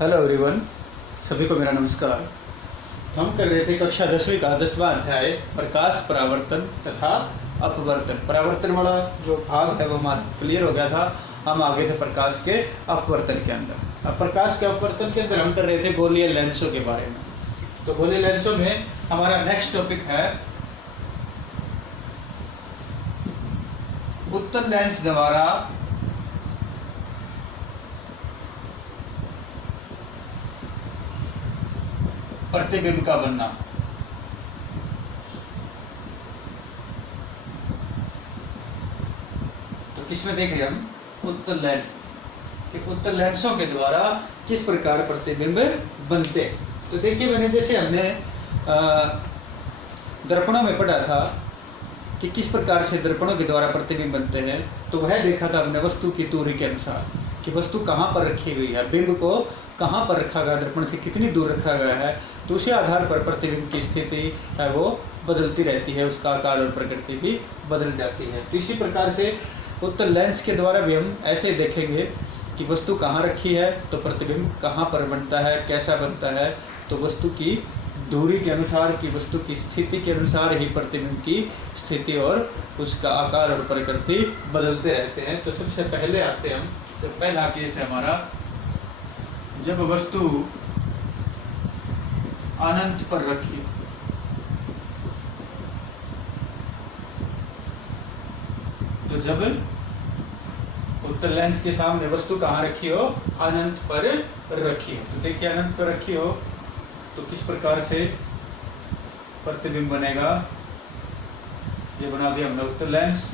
Hello everyone, सभी को मेरा नमस्कार। हम कर रहे थे कक्षा 10वीं का 10वां अध्याय प्रकाश, परावर्तन तथा अपवर्तन। परावर्तन वाला जो भाग है वो हमारा क्लियर हो गया था। हम आगे थे प्रकाश के अपवर्तन के अंदर। अब प्रकाश के अपवर्तन के अंदर हम कर रहे थे गोलीय लेंसों के बारे में। तो गोलीय लेंसों में हमारा नेक्स्ट टॉपिक है उत्तल लेंस द्वारा प्रतिबिंब का बनना। तो किसमें देख रहे हैं हम? उत्तल लेंस कि उत्तल लेंसों के द्वारा किस प्रकार प्रतिबिंब बनते। तो देखिए, मैंने जैसे हमने दर्पणों में पढ़ा था कि किस प्रकार से दर्पणों के द्वारा प्रतिबिंब बनते हैं, तो वह देखा था हमने वस्तु की दूरी के अनुसार कि वस्तु कहाँ पर रखी हुई है, बिंब को कहाँ पर रखा गया, दर्पण से कितनी दूर रखा गया है। तो उसी आधार पर प्रतिबिंब की स्थिति है वो बदलती रहती है, उसका आकार और प्रकृति भी बदल जाती है। तो इसी प्रकार से उत्तल लेंस के द्वारा भी हम ऐसे देखेंगे कि वस्तु कहाँ रखी है तो प्रतिबिंब कहाँ पर बनता है, कैसा बनता है। तो वस्तु की दूरी के अनुसार, की वस्तु की स्थिति के अनुसार ही प्रतिबिंब की स्थिति और उसका आकार और प्रकृति बदलते रहते हैं। तो सबसे पहले आते हैं हम, तो पहला केस है हमारा, जब वस्तु अनंत पर रखी। तो जब उत्तल लेंस के सामने वस्तु कहाँ रखी हो? अनंत पर रखी हो। तो देखिए, अनंत पर रखी हो तो किस प्रकार से प्रतिबिंब बनेगा। ये बना दिया हमने उत्तल लेंस,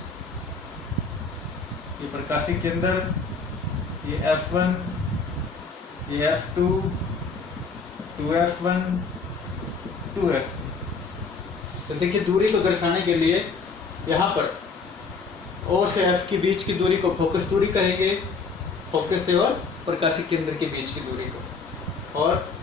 ये प्रकाशी के अंदर, ये F1, ये F2, 2F1, 2F2। तो देखिए, दूरी को दर्शाने के लिए यहाँ पर O से F के बीच की दूरी को फोकस दूरी कहेंगे, फोकस से और प्रकाशी केंद्र के बीच की दूरी को, और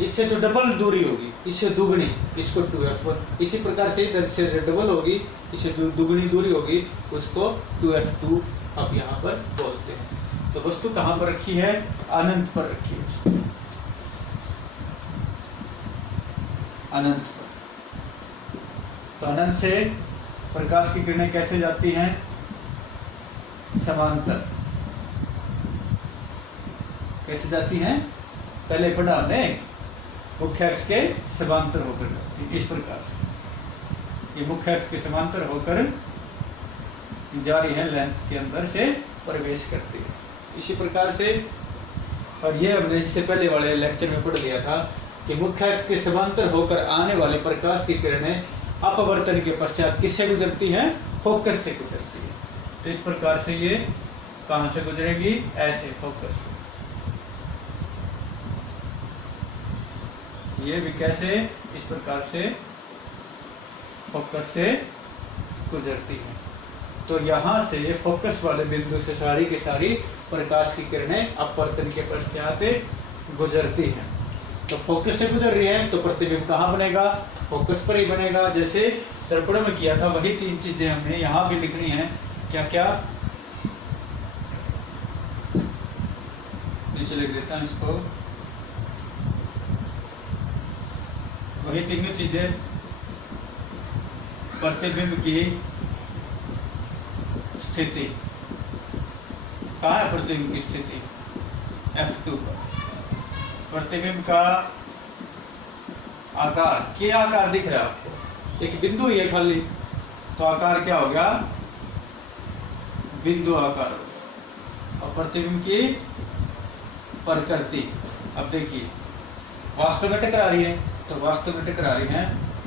इससे जो डबल दूरी होगी, इससे दुगनी, इसको 2F1। इसी प्रकार से इधर से डबल होगी, इससे जो दुगनी दूरी होगी उसको 2F2 अब यहाँ पर बोलते हैं। तो वस्तु कहाँ पर रखी है? अनंत पर रखी है, अनंत पर। तो अनंत से प्रकाश की किरणें कैसे जाती हैं? समांतर। कैसे जाती हैं? पहले पढ़ा हमने, मुख्य अक्ष के समांतर होकर जाती। इस प्रकार से ये मुख्य अक्ष के समांतर होकर जा रही है, लेंस के अंदर से प्रवेश करती है। इसी प्रकार से, और ये हमने इससे पहले वाले लेक्चर में पढ़ लिया था कि मुख्य अक्ष के समांतर होकर आने वाले प्रकाश की किरणें अपवर्तन के पश्चात किससे गुजरती हैं? फोकस से गुजरती है। तो इस प्रकार से ये कहां से गुजरेगी? ऐसे, फोकस से। ये भी कैसे? इस प्रकार से फोकस से गुजरती है। तो यहाँ से फोकस वाले बिंदु से सारी की सारी प्रकाश की किरणें अपवर्तन के पश्चात गुजरती हैं। तो फोकस से गुजर रही है तो प्रतिबिंब कहाँ बनेगा? फोकस पर ही बनेगा। जैसे दर्पण में किया था, वही तीन चीजें हमने यहाँ भी लिखनी है। क्या क्या? नीचे लिख देता हूँ इसको। वही तीनों चीजें, प्रतिबिंब की स्थिति। कहाँ है प्रतिबिंब की स्थिति? F2 पर। प्रतिबिंब का आकार, क्या आकार दिख रहा है आपको? एक बिंदु ही है खाली, तो आकार क्या हो गया? बिंदु आकार। और प्रतिबिंब की प्रकृति, अब देखिए, वास्तव में टकरा रही है, तो वास्तव में टकरा रही है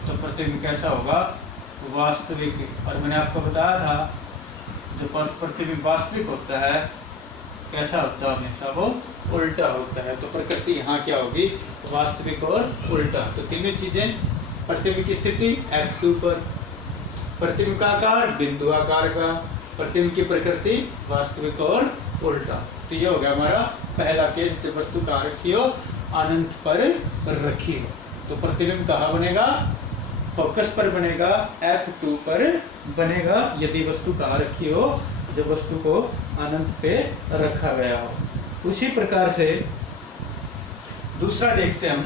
तो प्रतिबिंब कैसा होगा? वास्तविक। और मैंने आपको बताया था, जो प्रतिबिंब वास्तविक होता है कैसा होता है? हमेशा वो उल्टा होता है। तो प्रकृति यहाँ क्या होगी? वास्तविक और उल्टा। तो तीनों चीजें, प्रतिबिंब की स्थिति F2 पर, प्रतिबिंब का आकार बिंदु आकार का, प्रतिबिंब की प्रकृति वास्तविक और उल्टा। तो ये हो गया हमारा पहला केस, जब वस्तु कहाँ रखी हो? अनंत पर रखी हो। तो प्रतिबिंब कहाँ बनेगा? फोकस पर बनेगा, F2 पर बनेगा, यदि वस्तु कहाँ रखी हो? जब वस्तु को अनंत पे रखा गया हो। उसी प्रकार से दूसरा देखते हैं हम,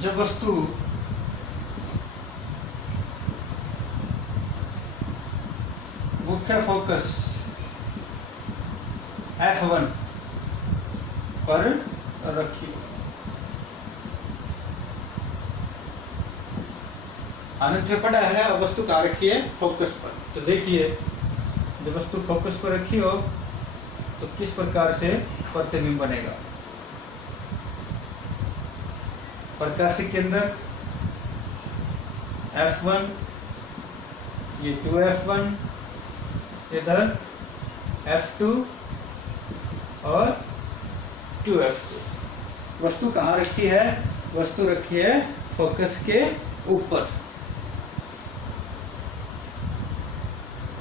जब वस्तु मुख्य फोकस F1 पर रखी, अनंत में पड़ा है और वस्तु कहाँ रखी है? फोकस पर। तो देखिए जब वस्तु फोकस पर रखी हो तो किस प्रकार से प्रतिबिंब बनेगा। प्रकाशिक केंद्र F1, ये 2F1, इधर F2 और 2F2। वस्तु कहाँ रखी है? वस्तु रखी है फोकस के ऊपर,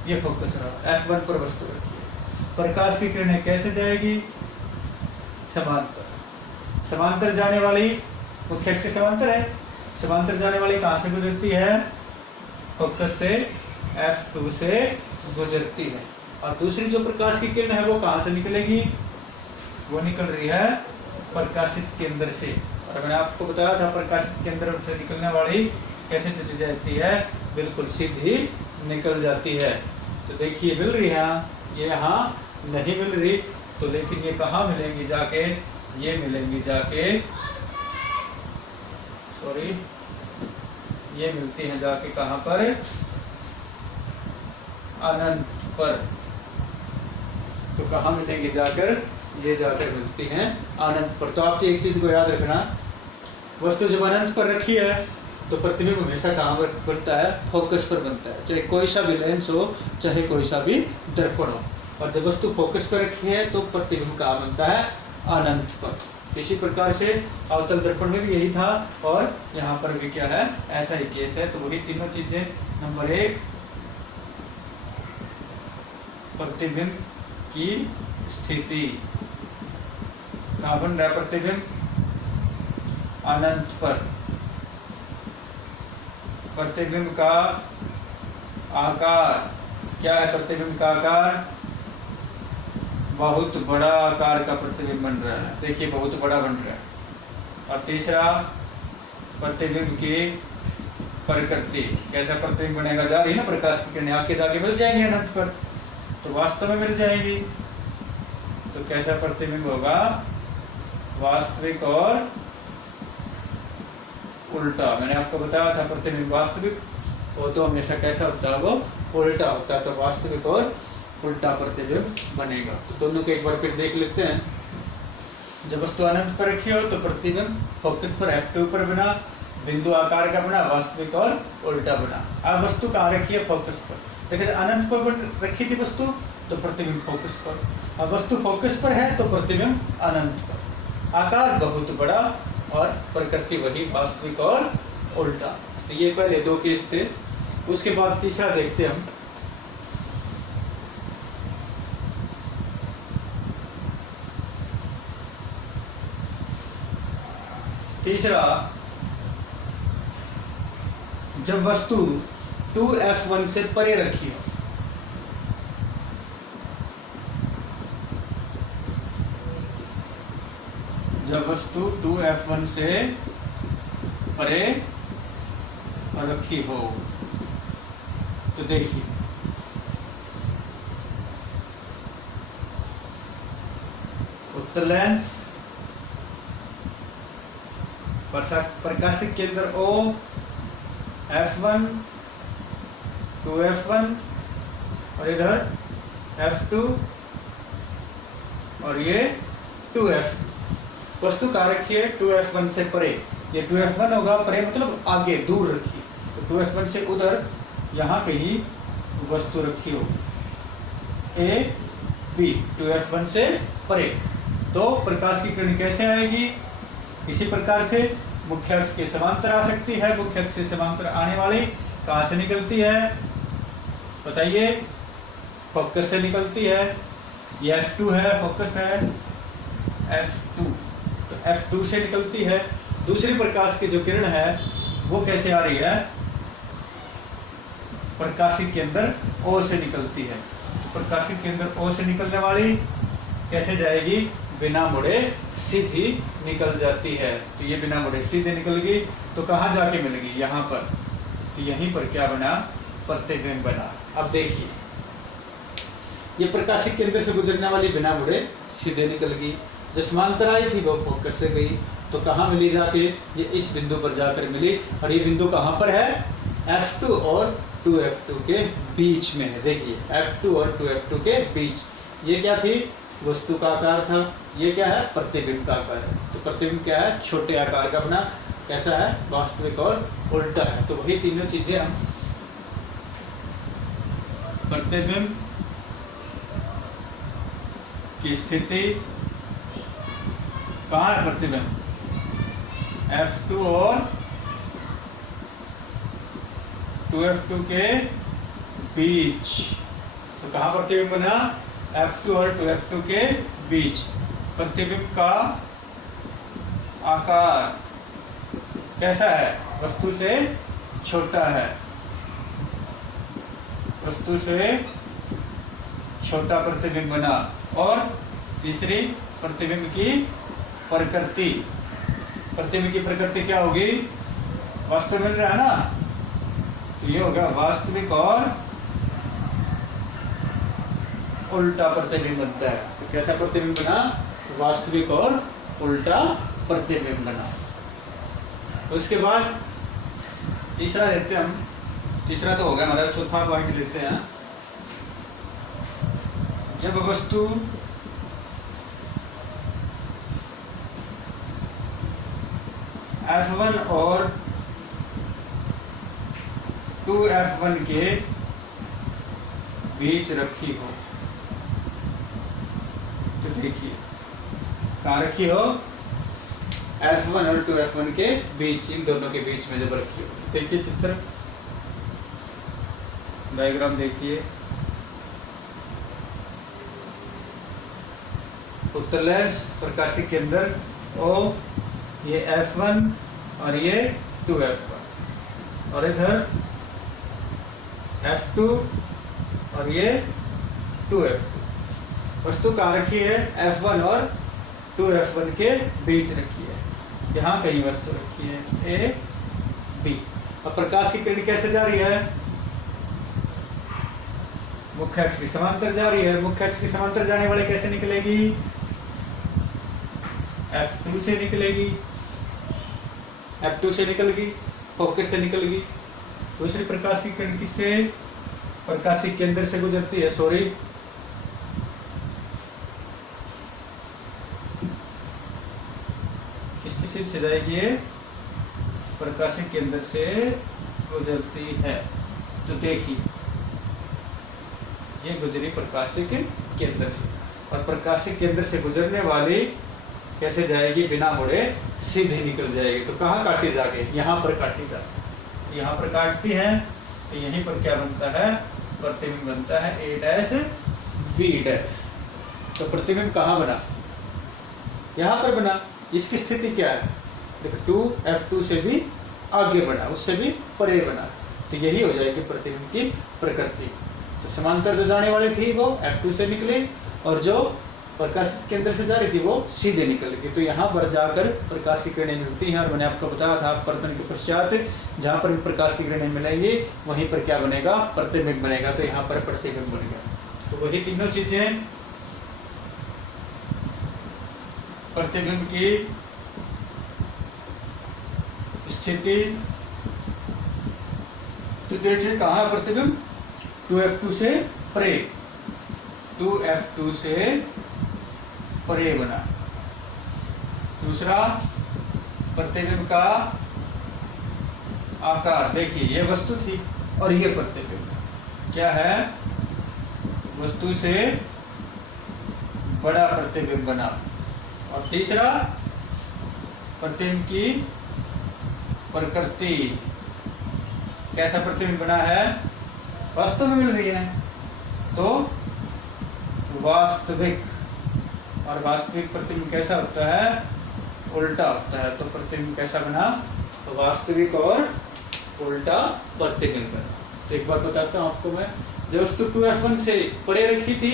ये फोकस रहा, F1 पर वस्तु रखी है। प्रकाश की किरणें कैसे जाएगी? समांतर। समांतर जाने वाली, मुख्य अक्ष के समांतर है, समांतर जाने वाली कहां से गुजरती है? फोकस से F2 से गुजरती है। और दूसरी जो प्रकाश की किरण है वो कहां से निकलेगी? वो निकल रही है प्रकाशित केंद्र से। और मैंने आपको बताया था प्रकाशित केंद्र से निकलने वाली कैसे चली जाती है? बिल्कुल सीधी निकल जाती है। तो देखिए मिल रही है, ये यहाँ नहीं मिल रही, तो लेकिन ये कहाँ मिलेंगी जाके? ये मिलेंगी जाके, सॉरी, ये मिलती हैं जाके कहाँ पर? अनंत पर। तो कहाँ मिलेंगी जाकर? ये जाकर मिलती हैं अनंत पर। तो आप एक चीज को याद रखना, वस्तु जब अनंत पर रखी है तो प्रतिबिंब हमेशा कहाँ बनता है? फोकस पर बनता है, चाहे कोई सा भी लेंस हो, चाहे कोई सा भी दर्पण हो। और जब वस्तु फोकस पर रखी है तो प्रतिबिंब कहाँ बनता है? अनंत पर। इसी प्रकार से अवतल दर्पण में भी यही था और यहाँ पर भी क्या है? ऐसा ही केस है। तो वही तीनों चीजें, नंबर 1 प्रतिबिंब की स्थिति, कहाँ बन रहा है प्रतिबिंब? अनंत पर। प्रतिबिंब का आकार क्या है? प्रतिबिंब का आकार बहुत बड़ा आकार का प्रतिबिंब बन रहा है। देखिए बहुत बड़ा बन रहा है। और तीसरा प्रतिबिंब की प्रकृति, कैसा प्रतिबिंब बनेगा? जा रही है ना प्रकाश की किरणें, आके जाके मिल जाएंगे अनंत पर, तो वास्तव में मिल जाएगी। तो कैसा प्रतिबिंब होगा? वास्तविक और उल्टा। मैंने आपको बताया था प्रतिबिंब वास्तविक वो तो हमेशा कैसा होता है? वो उल्टा होता है। तो वास्तविक और उल्टा प्रतिबिंब बनेगा। तो दोनों को एक बार फिर देख लेते हैं। जब वस्तु अनंत पर रखी हो तो प्रतिबिंब फोकस पर F2 पर बना, बिंदु आकार का बना, वास्तविक और उल्टा बना। अब वस्तु कहाँ रखी है? फोकस पर। लेकिन अनंत पर रखी थी वस्तु तो प्रतिबिंब फोकस पर। अब वस्तु फोकस पर है तो प्रतिबिंब अनंत पर। आकार बहुत बड़ा और प्रकृति वही, वास्तविक और उल्टा। तो ये पहले 2 केस थे। उसके बाद तीसरा देखते हम। तीसरा, जब वस्तु 2F1 से परे रखी हो। जब वस्तु 2F1 से परे रखी हो तो देखिए उत्तल लेंस, प्रकाशिक केंद्र O, F1, 2F1 और इधर F2 और ये 2F2। वस्तु कहाँ रखी है? 2F1 से परे। ये 2F1 होगा, परे मतलब आगे दूर रखी। तो 2F1 से उधर यहाँ कहीं वस्तु रखी हो, A, B, 2F1 से परे। तो प्रकाश की किरण कैसे आएगी? इसी प्रकार से मुख्य अक्ष के समांतर आ सकती है। मुख्य अक्ष से समांतर आने वाली कहाँ से निकलती है? बताइए। फोकस से निकलती है। ये F2 है, फोकस है F2, तो F2 से निकलती है। दूसरी प्रकाश की जो किरण है वो कैसे आ रही है? प्रकाशिक केंद्र O से निकलती है। प्रकाशित केंद्र O से निकलने वाली कैसे जाएगी, बिना मुड़े सीधी निकल जाती है। तो ये बिना मुड़े सीधे निकल गई, तो कहाँ जाके मिलेगी, यहाँ पर। तो यहीं पर क्या बना, प्रतिबिंब बना। अब देखिए, ये प्रकाशित केंद्र से गुजरने वाली बिना मुड़े सीधे निकल गई, जो समांतर आई थी वो फोकस से गई, तो कहाँ मिली जाके, ये इस बिंदु पर जाकर मिली। और ये बिंदु कहाँ पर है, F2 और 2F2 के बीच में है। देखिए F2 और 2F2 के बीच, ये क्या थी, वस्तु का आकार था, ये क्या है, प्रतिबिंब का आकार है। तो प्रतिबिंब क्या है, छोटे आकार का बना, कैसा है, वास्तविक और उल्टा है। तो वही तीनों चीजें हम प्रतिबिंब की स्थिति, कहाँ है प्रतिबिंब, F2 और 2F2 के बीच। तो कहाँ प्रतिबिंब बना, F2 और 2F2 के बीच। प्रतिबिंब का आकार कैसा है, वस्तु से छोटा है, वस्तु से छोटा प्रतिबिंब बना। और तीसरी, प्रतिबिंब की प्रकृति, प्रतिबिंब की प्रकृति क्या होगी, वास्तव मिल रहा है ना, तो ये होगा वास्तविक और उल्टा प्रतिबिंब बनता है। तो कैसा प्रतिबिंब बना, वास्तविक और उल्टा प्रतिबिंब बना। उसके बाद तीसरा लेते हैं हम, तीसरा तो हो गया हमारा, चौथा पॉइंट लेते हैं। जब वस्तु F1 और 2F1 के बीच रखी हो, तो देखिए कहाँ रखी हो, F1 और 2F1 के बीच, इन दोनों के बीच में जब रखी हो। देखिए चित्र, डायग्राम देखिए, उत्तर लेंस, प्रकाशित केंद्र O, ये F1 और ये 2F1, और इधर F2 और ये 2F2। वस्तु कहाँ रखी है, F1 और 2F1 के बीच रखी है, यहाँ कहीं वस्तु रखी है A, B। अब प्रकाश की किरण कैसे जा रही है, मुख्य अक्ष की समांतर जा रही है। मुख्य अक्ष की समांतर जाने वाले कैसे निकलेगी, F2 से निकलेगी, F2 से निकल गई, फोकस से निकल गई। दूसरी प्रकाश की किरण किससे, प्रकाशित केंद्र से गुजरती है, सॉरी, किसकी सीध से जाएगी, ये प्रकाशित केंद्र से गुजरती है। तो देखिए ये गुजरी प्रकाशित केंद्र से, और प्रकाशित केंद्र से गुजरने वाली कैसे जाएगी, बिना मुड़े सीधे निकल जाएगी। तो कहाँ काटी जाके, यहाँ पर काटी जाती, यहाँ पर काटती है, तो यहीं पर क्या बनता है, प्रतिबिंब बनता है A' B'। तो प्रतिबिंब कहाँ बना, यहाँ पर बना। इसकी स्थिति क्या है, देखो 2F2 से भी आगे बना, उससे भी परे बना, तो यही हो जाएगी प्रतिबिंब की प्रकृति। तो समांतर जो जाने वाली थी वो F2 से निकली, और जो प्रकाशित केंद्र से जा रही थी वो सीधे निकल गई। तो यहाँ पर जाकर प्रकाश की किरणें मिलती हैं, और मैंने आपको बताया था अपवर्तन के पश्चात जहाँ पर भी प्रकाश की किरणें मिलेंगी वहीं पर क्या बनेगा, प्रतिबिंब बनेगा। तो यहाँ पर प्रतिबिंब बनेगा। तो वही तीनों चीजें, प्रतिबिंब की स्थिति, तो देखिए कहाँ है प्रतिबिंब, 2F2 से परे, 2F2 से परे बना। दूसरा, प्रतिबिंब का आकार, देखिए ये वस्तु थी और ये प्रतिबिंब क्या है, वस्तु से बड़ा प्रतिबिंब बना। और तीसरा, प्रतिबिंब की प्रकृति, कैसा प्रतिबिंब बना है, वास्तव में मिल रही है, तो वास्तविक। और वास्तविक प्रतिबिंब कैसा होता है, उल्टा होता है। तो प्रतिबिंब कैसा बना, तो वास्तविक और उल्टा प्रतिबिंब बना। तो एक बार बताता हूँ आपको मैं, जब वस्तु 2f1 से परे रखी थी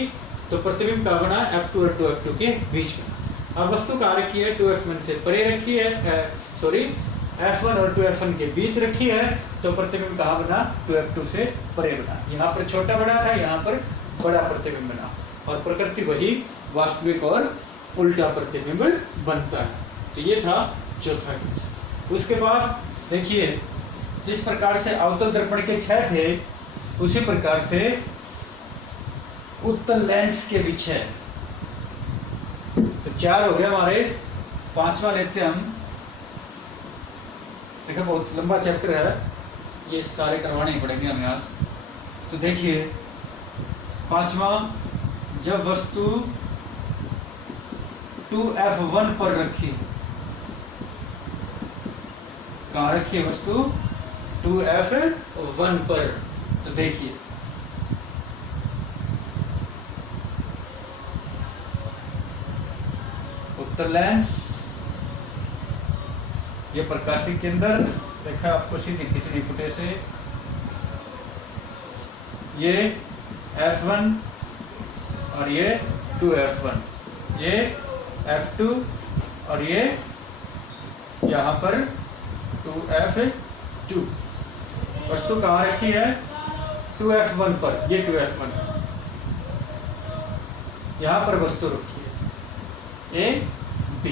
तो प्रतिबिंब कहाँ बना, f2 और 2f2 के बीच में। अब वस्तु कहाँ रखी है, 2f1 से परे रखी है, f1 और 2f1 के बीच रखी है, तो प्रतिबिंब कहाँ बना, 2f2 से परे बना। यहाँ पर छोटा बना था, यहाँ पर बड़ा प्रतिबिंब बना, और प्रकृति वही वास्तविक और उल्टा प्रतिबिंब बनता है। तो ये था चौथा केस। उसके बाद देखिए, जिस प्रकार से अवतल दर्पण के 6 थे, उसी प्रकार से उत्तल लेंस के भी 6। तो 4 हो गए हमारे। 5वां लेते हैं हम। देखो बहुत लंबा चैप्टर है, ये सारे करवाने ही पड़ेंगे हमें आज। तो देखिए 5वां, जब वस्तु 2f1 पर रखी, कहाँ रखी है वस्तु, 2f1 पर। तो देखिए उत्तल लेंस, ये प्रकाशिक केंद्र, देखा आपको सीधी खींचनी फुटे से, ये f1 और ये 2f1, ये f2 और ये यहाँ पर 2f2। वस्तु कहाँ रखी है, 2f1 पर, ये 2f1, यहाँ पर वस्तु रखी है A B,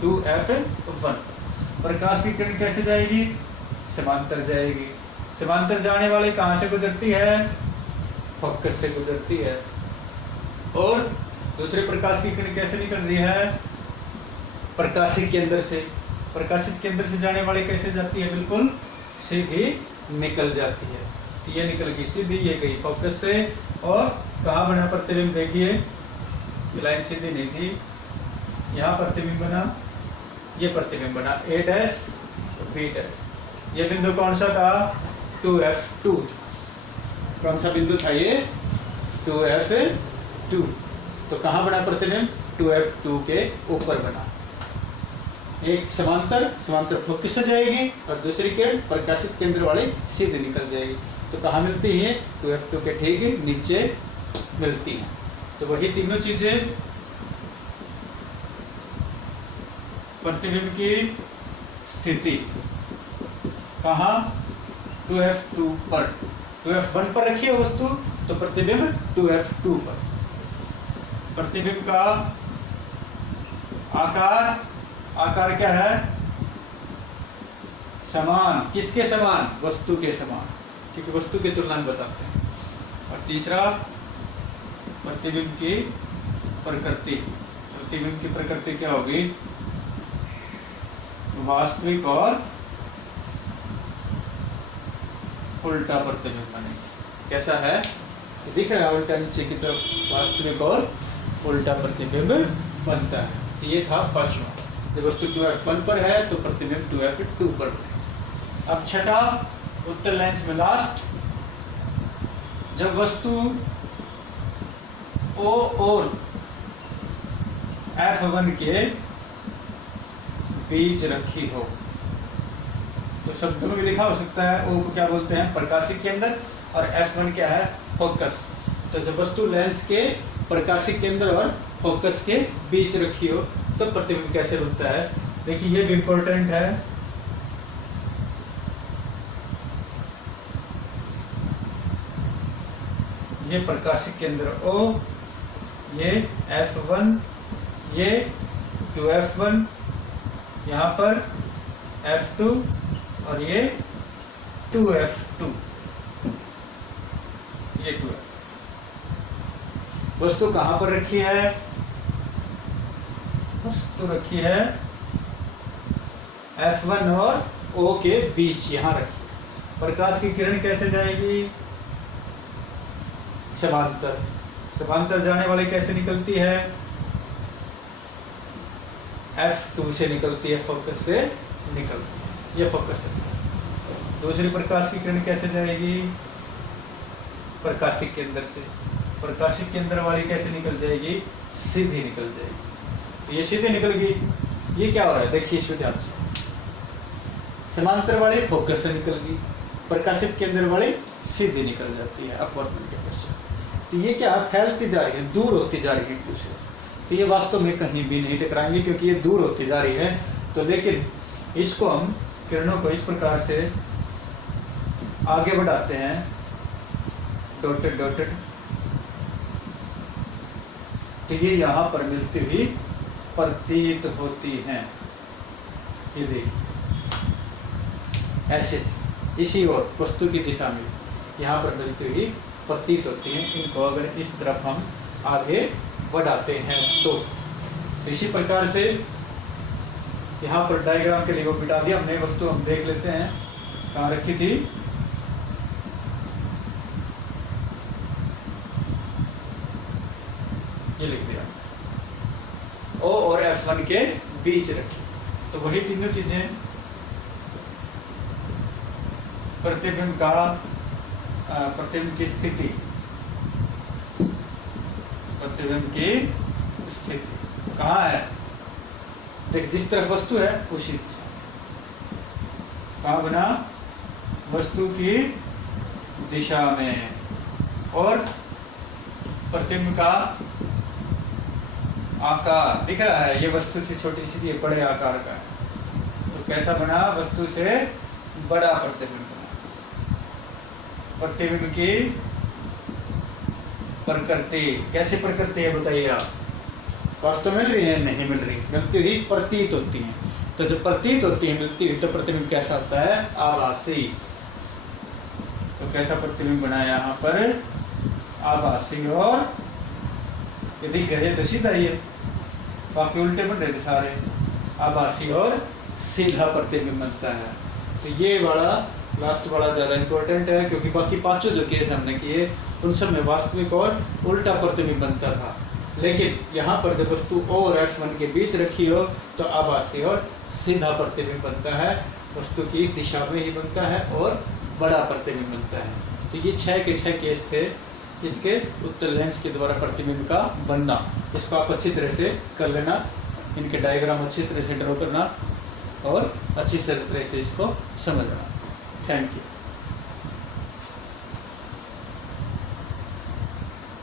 2f1। प्रकाश की किरण कैसे जाएगी, समांतर जाएगी। समांतर जाने वाली कहाँ से गुजरती है, फोकस से गुजरती है। और दूसरे प्रकाश की किरण कैसे निकल रही है, प्रकाशिक केंद्र से। प्रकाशिक केंद्र से जाने वाली कैसे जाती है, बिल्कुल सीधी निकल जाती है। तो ये निकल गई सीधी, ये गई फोकस से। और कहाँ बना प्रतिबिंब, देखिए ये लाइन सीधी नहीं थी, यहाँ प्रतिबिंब बना, ये प्रतिबिंब बना A डैश B डैश। ये बिंदु कौन सा था, 2f2। कौन सा बिंदु था ये, 2f2। तो कहाँ बना प्रतिबिंब, 2f2 के ऊपर बना। एक समांतर फोकस से जाएगी और दूसरी किरण प्रकाशित केंद्र वाली सीधे निकल जाएगी। तो कहाँ मिलती है, 2f2 के ठीक नीचे मिलती है। तो वही तीनों चीजें प्रतिबिंब की स्थिति, कहाँ, 2f2 पर। 2f1 पर रखी है वस्तु, तो प्रतिबिंब 2f2 पर। प्रतिबिंब का आकार क्या है, समान। किसके समान, वस्तु के समान, क्योंकि वस्तु की तुलना में बताते हैं। और तीसरा, प्रतिबिंब की प्रकृति। प्रतिबिंब की प्रकृति क्या होगी, वास्तविक और उल्टा प्रतिबिंब बनेगा। कैसा है, दिख रहा है उल्टा नीचे की तरफ, वास्तविक और उल्टा प्रतिबिंब बनता है। तो ये था 5वां। जब वस्तु 2f1 पर है तो प्रतिबिंब 2f2 पर बनेगा। अब छठा, उत्तल लेंस में लास्ट, जब वस्तु O और f1 के बीच रखी हो, तो शब्दों में भी लिखा हो सकता है। O को क्या बोलते हैं, प्रकाशिक केंद्र, और f1 क्या है, फोकस। तो जब वस्तु लेंस के प्रकाशिक केंद्र और फोकस के बीच रखी हो तो प्रतिबिंब कैसे बनता है। देखिए ये भी इंपॉर्टेंट है। ये प्रकाशिक केंद्र O, ये f1, ये 2f1, यहाँ पर f2 और ये 2f2, ये 2f। वस्तु कहाँ पर रखी है, वस्तु रखी है f1 और O के बीच, यहाँ रखी है। प्रकाश की किरण कैसे जाएगी, समांतर जाने वाली कैसे निकलती है, f2 से निकलती है, फोकस से निकलती है, ये फोकस है। दूसरी प्रकाश की किरण कैसे जाएगी, प्रकाशिक केंद्र से। प्रकाशिक केंद्र वाली कैसे निकल जाएगी, सीधी निकल जाएगी। तो ये सीधी निकल गई। ये क्या हो रहा है, देखिए इसमें ध्यान से। समांतर वाली फोकस से निकल गई, प्रकाशिक केंद्र वाली सीधी निकल जाती है अपवर्तन के पश्चात। तो ये क्या फैलती जा रही है, दूर होती जा रही है एक दूसरे से। तो ये वास्तव में कहीं भी नहीं टकराएंगे क्योंकि ये दूर होती जा रही है। तो लेकिन इसको हम किरणों को इस प्रकार से आगे बढ़ाते हैं, डॉटेड डॉटेड, तो ये यहाँ पर मिलती हुई प्रतीत होती हैं। ये देखिए ऐसे इसी और वस्तु की दिशा में यहाँ पर मिलती हुई प्रतीत होती हैं। इनको अगर इस तरफ हम आगे बढ़ाते हैं तो इसी प्रकार से यहाँ पर डायग्राम के लिए वो बिठा दिया हमने। वस्तु हम देख लेते हैं कहाँ रखी थी। ये लिख दिया O और F1 के बीच रखी। तो वही तीनों चीजें, प्रतिबिंब की स्थिति, प्रतिबिंब की स्थिति कहाँ है, देख जिस तरफ वस्तु है उसी दिशा। कहाँ बना, वस्तु की दिशा में। और प्रतिबिंब का आकार दिख रहा है, ये वस्तु से छोटी सी, ये बड़े आकार का है। तो कैसा बना, वस्तु से बड़ा प्रतिबिंब बना। प्रतिबिंब की प्रकृति, कैसी प्रकृति है बताइए आप, वास्तव मिल रही है, नहीं मिल रही, मिलती हुई प्रतीत होती है। तो जब प्रतीत होती है मिलती हुई, तो प्रतिबिंब कैसा होता है, आभासी। तो कैसा प्रतिबिंब बना यहाँ पर, आभासी। और ये दिख रहे तो सीधा ही है, बाकी उल्टे बन रहे थे सारे। आभासी और सीधा प्रतिबिंब बनता है। तो ये वाला लास्ट वाला ज़्यादा इंपॉर्टेंट है क्योंकि बाकी पांचों जो केस हमने किए उन सब में वास्तविक और उल्टा प्रतिबिंब बनता था। लेकिन यहाँ पर जब वस्तु O और F1 के बीच रखी हो तो आभासी और सीधा प्रतिबिंब बनता है, वस्तु की दिशा में ही बनता है और बड़ा प्रतिबिंब बनता है। तो ये 6 के 6 केस थे इसके उत्तल लेंस के द्वारा प्रतिबिंब का बनना। इसको आप अच्छी तरह से कर लेना, इनके डायग्राम अच्छी तरह से ड्रॉ करना और अच्छी तरह से इसको समझना। Thank you.